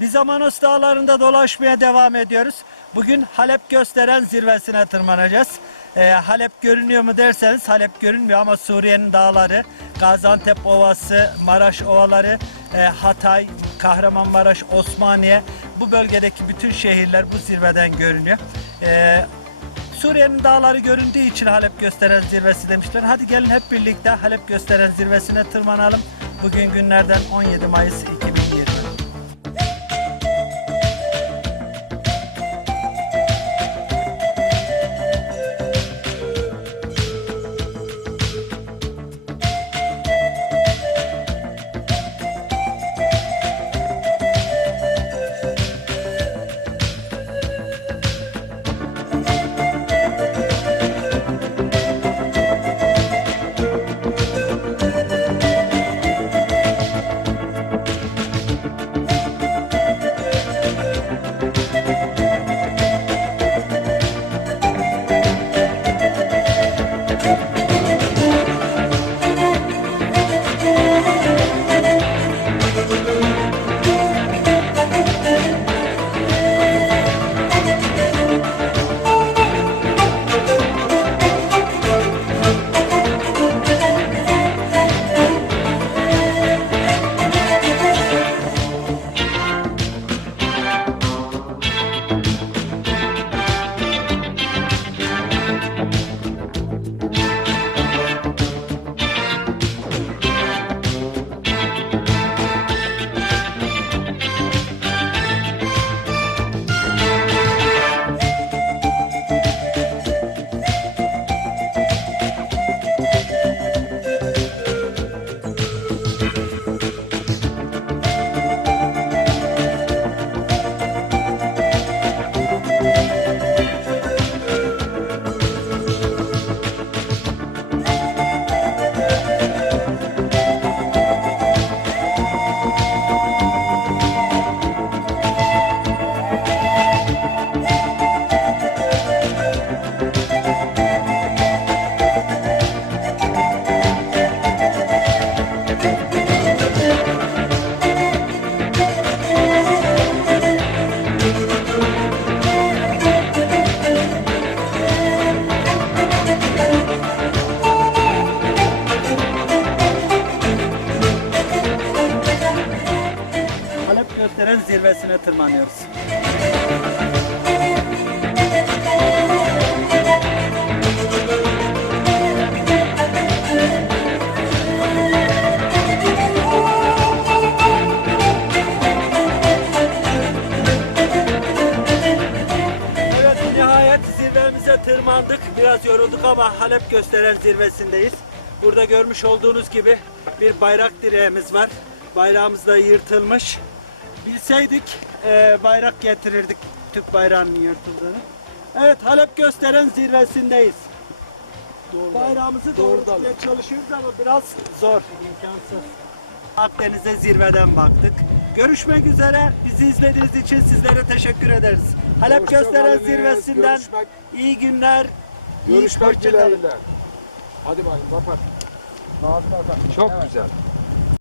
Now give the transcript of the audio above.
Biz Amanos dağlarında dolaşmaya devam ediyoruz. Bugün Halep gösteren zirvesine tırmanacağız. Ee, Halep görünüyor mu derseniz Halep görünmüyor ama Suriye'nin dağları, Gaziantep Ovası, Maraş Ovaları, e, Hatay, Kahramanmaraş, Osmaniye bu bölgedeki bütün şehirler bu zirveden görünüyor. Ee, Suriye'nin dağları göründüğü için Halep gösteren zirvesi demişler. Hadi gelin hep birlikte Halep gösteren zirvesine tırmanalım. Bugün günlerden 17 Mayıs 2020. zirvesine tırmanıyoruz. Evet nihayet zirvemize tırmandık. Biraz yorulduk ama Halep gösteren zirvesindeyiz. Burada görmüş olduğunuz gibi bir bayrak direğimiz var. Bayrağımız da yırtılmış. Bilseydik e, bayrak getirirdik Türk bayrağının yırtıldığını. Evet Halep gösteren zirvesindeyiz. Bayrağımızı doğrultmaya çalışıyoruz ama biraz zor, imkansız. Akdeniz'e zirveden baktık. Görüşmek üzere. Bizi izlediğiniz için sizlere teşekkür ederiz. Halep Hoşça gösteren kalınız. zirvesinden Görüşmek- iyi günler. iyi Görüşmek hoşça kalın. dileğiyle. Hadi bakayım kapat. Çok güzel.